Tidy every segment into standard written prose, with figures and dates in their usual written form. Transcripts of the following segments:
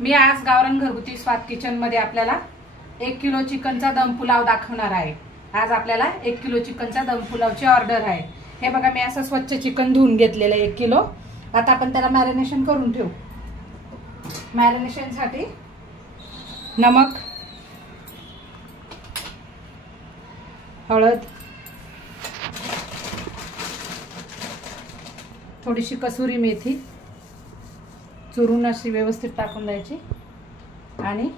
मी आज गावरान घरगुती स्वाद किचन मध्ये आपल्याला 1 किलो चिकनचा दम पुलाव दाखवणार आहे। आज आपल्याला 1 किलो चिकनचा दम पुलावची ऑर्डर आहे। हे बघा मी असं स्वच्छ चिकन धुवून घेतलेलं 1 किलो। आता आपण त्याला मॅरिनेशन करून ठेवू। मॅरिनेशन साठी नमक, हळद, थोडीशी कसुरी मेथी चुरून अशी व्यवस्थित टाकून द्यायची आणि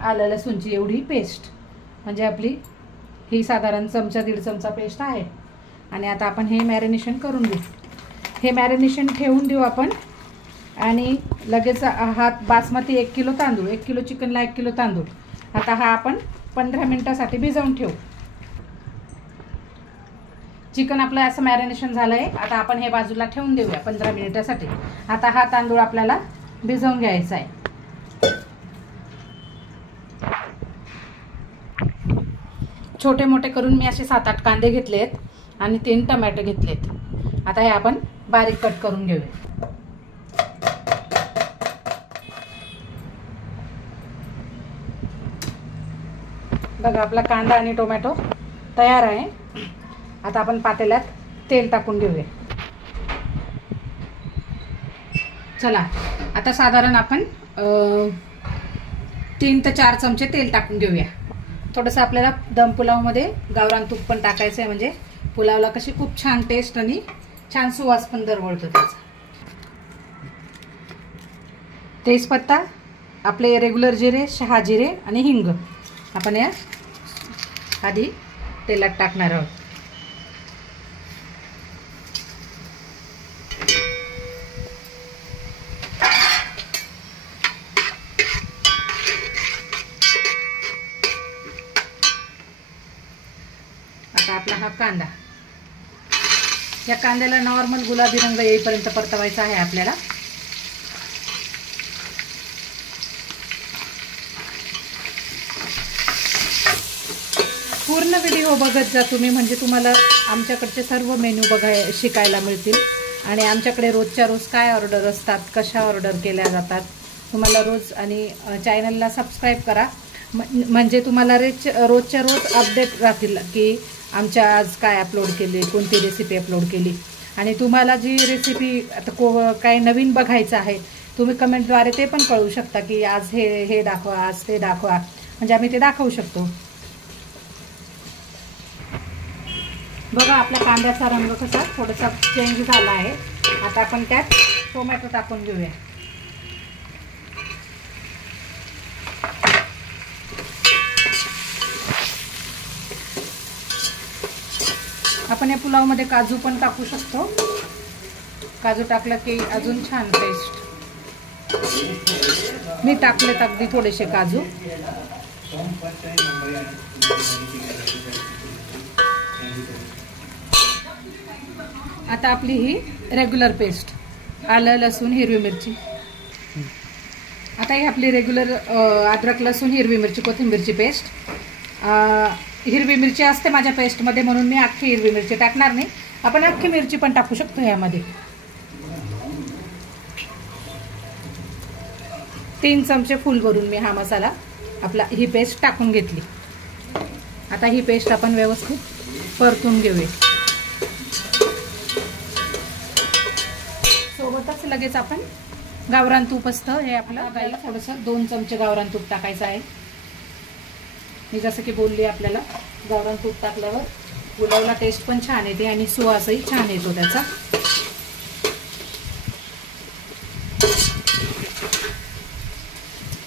आलं लसूणची एवढी पेस्ट, म्हणजे आपली ही साधारण चमचा दीड चमचा पेस्ट आहे। आणि आता आपण हे मॅरिनेशन करून घेऊ। हे मॅरिनेशन ठेवून देऊ आपण आणि लगेच हा बासमती 1 किलो तांदूळ, 1 किलो चिकनला 1 किलो तांदूळ, आता हा आपण 15 मिनिटासाठी भिजवून ठेवू। चिकन आपलं असं मॅरिनेशन झालंय। आता आपण हे बाजूला ठेवून देऊया 15 मिनिटासाठी। आता हा तांदूळ आपल्याला भिजवून घ्यायचा आहे। छोटे मोठे करून मी असे 7-8 कांदे घेतलेत आणि 3 टोमॅटो घेतलेत। आता हे आपण बारीक कट करून घेऊया। बघा आपला कांदा आणि टोमॅटो तयार आहे। आता आपण पातेल्यात तेल टाकून घेऊया। चला आता साधारण आपण 3 ते 4 चमचे तेल टाकून घेऊया। थोडंसं आपल्याला दम पुलाव मध्ये गावरान तूप पण टाकायचं आहे, म्हणजे पुलावला कशी खूप छान टेस्ट आणि छान सुवास पण दरवळतो त्याचा। तेजपत्ता, आपले रेग्युलर जिरे, शहाजिरे आणि हिंग आपण या आधी तेलात टाकणार आहोत। आता आपला हा कांदा, या कांद्याला नॉर्मल गुलाबी रंग येईपर्यंत परतवायचा आहे आपल्याला। पूर्ण व्हिडिओ बघत जा तुम्ही, म्हणजे तुम्हाला आमच्याकडचे सर्व मेनू शिकायला मिळतील। आणि आमच्याकडे रोजच्या रोज काय ऑर्डर असतात, कशा ऑर्डर केल्या जातात तुम्हाला रोज, आणि चॅनलला सबस्क्राईब करा, म्हणजे तुम्हाला रोजच्या रोज अपडेट राहतील की आमच्या आज काय अपलोड केले, कोणती रेसिपी अपलोड केली। आणि तुम्हाला जी रेसिपी आता काय नवीन बघायचं आहे तुम्ही कमेंटद्वारे ते पण कळवू शकता की आज हे दाखवा, आज ते दाखवा, म्हणजे आम्ही ते दाखवू शकतो। बघा आपल्या कांद्याचा रंग कसा थोडासा चेंज झाला आहे। आता आपण त्यात टोमॅटो टाकून घेऊया। आपण या पुलावमध्ये काजू पण टाकू शकतो। काजू टाकलं की अजून छान टेस्ट। मी टाकलेत अगदी थोडेसे काजू। आता आपली ही रेग्युलर पेस्ट, आलं लसूण हिरवी मिरची, आता ही आपली रेग्युलर अद्रक लसूण हिरवी मिरची कोथिंबीरची पेस्ट। हिरवी मिरची असते माझ्या पेस्टमध्ये म्हणून मी अख्खी हिरवी मिरची टाकणार नाही, आपण अख्खी मिरची पण टाकू शकतो यामध्ये। 3 चमचे फुल भरून मी हा मसाला आपला ही पेस्ट टाकून घेतली। आता ही पेस्ट आपण व्यवस्थित परतून घेऊया। सोबतच लगेच आपण गावरान तूप असतं हे आपल्याला थोडंसं 2 चमचे गावरान तूप टाकायचं आहे। मी जसं की बोलली आपल्याला गावरान तूप टाकल्यावर पुलावला टेस्ट पण छान येते आणि सुवासही छान येतो त्याचा।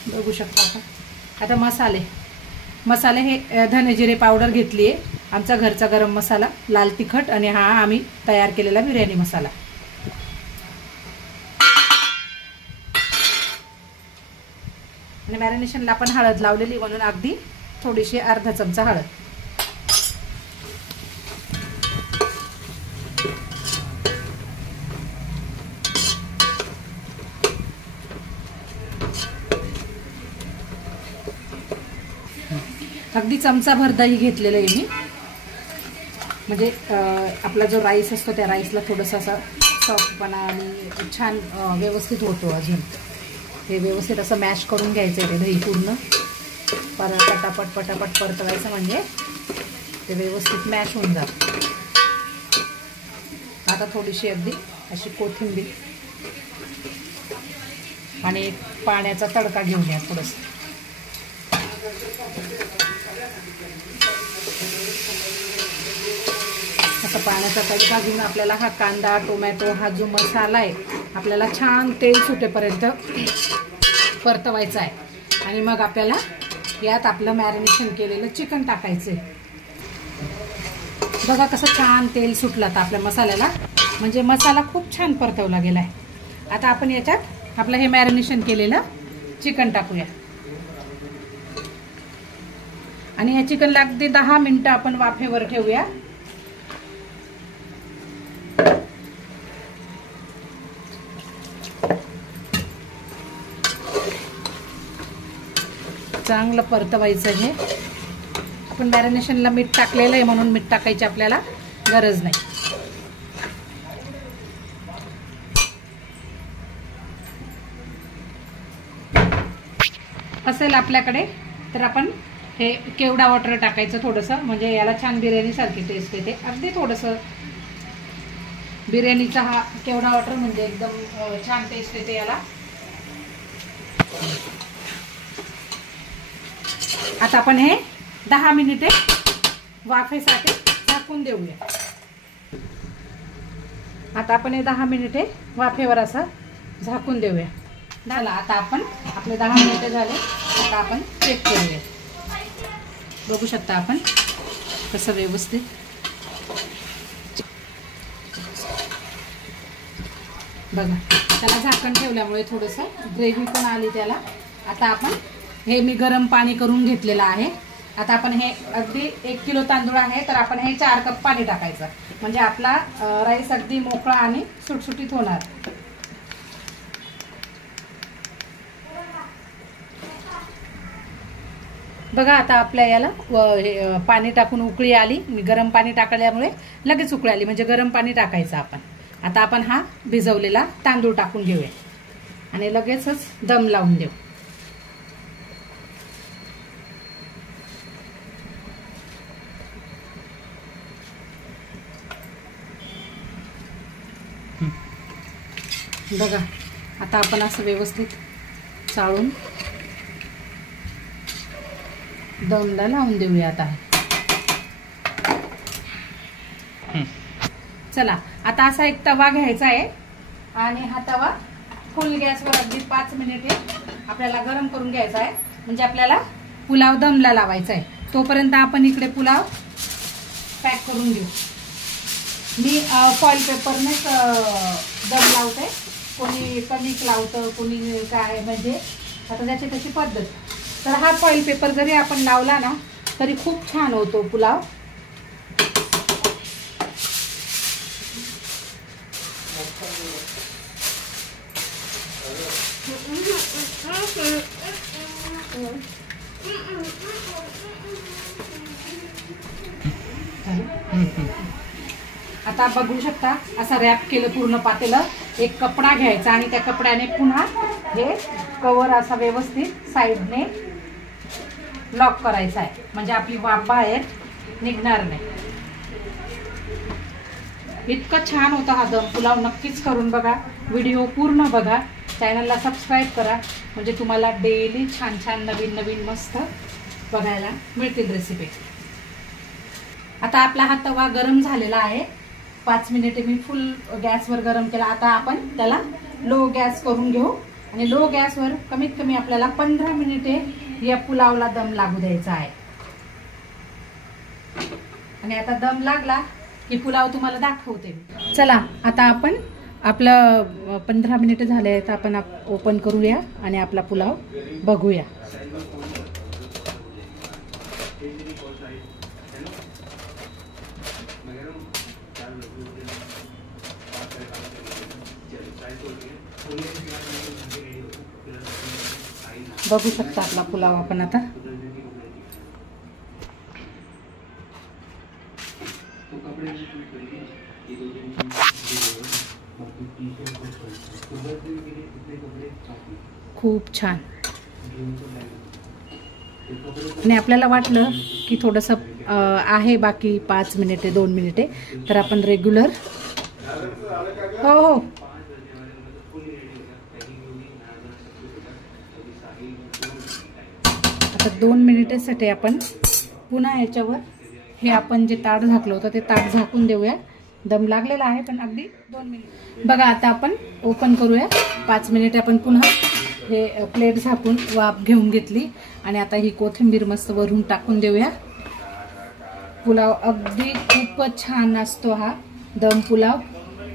बघू शकता आपण। आता मसाले हे धने जिरे पावडर घेतली आहे, आमचा घरचा गरम मसाला, लाल तिखट आणि हा आम्ही तयार केलेला बिर्याणी मसाला। आणि मॅरिनेशनला आपण हळद लावलेली म्हणून अगदी थोडीशी अर्धा चमचा हळद। अगदी चमचा भर दही घेतलेलं आहे मी, म्हणजे आपला जो राईस असतो त्या राईसला थोडंसं असं सॉफ्टपणा आणि छान व्यवस्थित होतो अजून। हे व्यवस्थित असं मॅश करून घ्यायचं आहे ते दही पूर्ण. पटापट पटापट परतवायचं म्हणजे ते व्यवस्थित मॅश होऊन जातं. आता थोडीशी अगदी अशी कोथिंबीर आणि पाण्याचा तडका घेऊन या थोडंसं. असं पाण्याचा तडका घेऊन आपल्याला हा कांदा टोमॅटो हा जो मसाला आहे आपल्याला छान तेल सुटेपर्यंत परतवायचा आहे. आणि मग आपल्याला यात आपलं मॅरिनेशन केलेलं चिकन टाकायचं आहे. बघा कसं छान तेल सुटलं आता आपल्या मसाल्याला, म्हणजे मसाला खूप छान परतवला गेला आहे. आता आपण याच्यात आपलं हे मॅरिनेशन केलेलं चिकन टाकूया आणि या चिकनला अगदी 10 मिनिटं आपण वाफेवर ठेवूया. चांगलं परतवायचं. हे आपण मॅरिनेशनला मीठ टाकलेलं आहे म्हणून मीठ टाकायची आपल्याला गरज नाही. असेल आपल्याकडे तर आपण हे केवडा वॉटर टाकायचं थोडंसं, म्हणजे याला छान बिर्याणी सारखी टेस्ट येते. अगदी थोडंसं बिर्याणीचा हा केवडा वॉटर म्हणजे एकदम छान टेस्ट येते याला. आता आपण हे 10 मिनिटे वाफेसाठी झाकून देऊया. आता आपण हे 10 मिनिटे वाफेवर असं झाकून देऊया. झालं. आता आपण आपले 10 मिनिटे झाले. आता आपण चेक करूया. बघू शकता आपण कसं व्यवस्थित बघा. त्याला झाकण ठेवल्यामुळे थोडंसं ग्रेव्ही पण आली त्याला. आता आपण हे मी गरम पाणी करून घेतलेलं आहे. आता आपण हे अगदी 1 किलो तांदूळ आहे तर आपण हे 4 कप पाणी टाकायचं, म्हणजे आपला राईस अगदी मोकळा आणि सुटसुटीत होणार. बघा आता आपल्या याला पाणी टाकून उकळी आली. मी गरम पाणी टाकल्यामुळे लगेच उकळी आली, म्हणजे गरम पाणी टाकायचं आपण. आता आपण हा भिजवलेला तांदूळ टाकून घेऊया आणि लगेचच दम लावून देऊ. बघा आता आपण असं व्यवस्थित चाळून दमला लावून देऊया. आता चला आता असा एक तवा घ्यायचा आहे आणि हा तवा फुल गॅसवर अगदी 5 मिनिटे आपल्याला गरम करून घ्यायचा आहे, म्हणजे आपल्याला पुलाव दमला लावायचा आहे. तोपर्यंत आपण इकडे पुलाव पॅक करून घेऊ. मी फॉइल पेपरनेच दम लावते. कोणी कणिक लावतं, कोणी काय, म्हणजे आता त्याची तशी पद्धत. तर हा फॉइल पेपर जरी आपण लावला ना तरी खूप छान होतो पुलाव. आता बघू शकता असं रॅप केलं पूर्ण पातेलं. एक कपडा घ्यायचा आणि त्या कपड्याने पुन्हा हे कवर असा व्यवस्थित साईडने लॉक करायचा आहे, म्हणजे आपली वाफ बाहेर निघणार नाही. इतकं छान होता हा दम पुलाव. नक्कीच करून बघा. व्हिडिओ पूर्ण बघा. चॅनलला सबस्क्राईब करा, म्हणजे तुम्हाला डेली छान छान नवीन नवीन मस्त बघायला मिळतील रेसिपी. आता आपला हा तवा गरम झालेला आहे. 5 मिनिटे मी फुल गॅसवर गरम केला. आता आपण त्याला लो गॅस करून घेऊ आणि लो गॅसवर कमीत कमी आपल्याला 15 मिनिटे या पुलावला दम लागू द्यायचा आहे. आणि आता दम लागला की पुलाव तुम्हाला दाखवते. चला आता आपण आपलं 15 मिनिटे झाले आहेत. आपण ओपन करूया आणि आपला पुलाव बघूया. बघू शकता आपला पुलाव आपण आता. खूप छान. आणि आपल्याला वाटलं की थोडंसं आहे बाकी 5 मिनिटे 2 मिनिटे, तर आपण रेग्युलर हो हो आता 2 मिनिटेसाठी आपण पुन्हा याच्यावर हे आपण जे ताट झाकलं होतं ते ताट झाकून देऊया. दम लागलेला आहे पण अगदी 2 मिनिट. बघा आता आपण ओपन करूया. 5 मिनिटे आपण पुन्हा हे प्लेट झाकून वाफ घेऊन घेतली आणि आता ही कोथिंबीर मस्त वरून टाकून देऊया. पुलाव अगदी खूपच छान असतो हा दम पुलाव.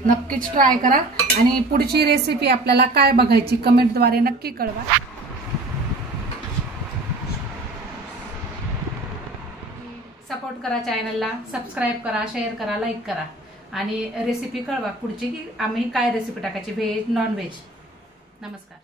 नक्कीच ट्राय करा आणि पुढची रेसिपी आपल्याला काय बघायची कमेंटद्वारे नक्की कळवा. सपोर्ट करा चॅनलला, सबस्क्राईब करा, शेअर करा, लाईक करा आणि रेसिपी कळवा पुढची की आम्ही काय रेसिपी टाकायची, व्हेज नॉन व्हेज. नमस्कार.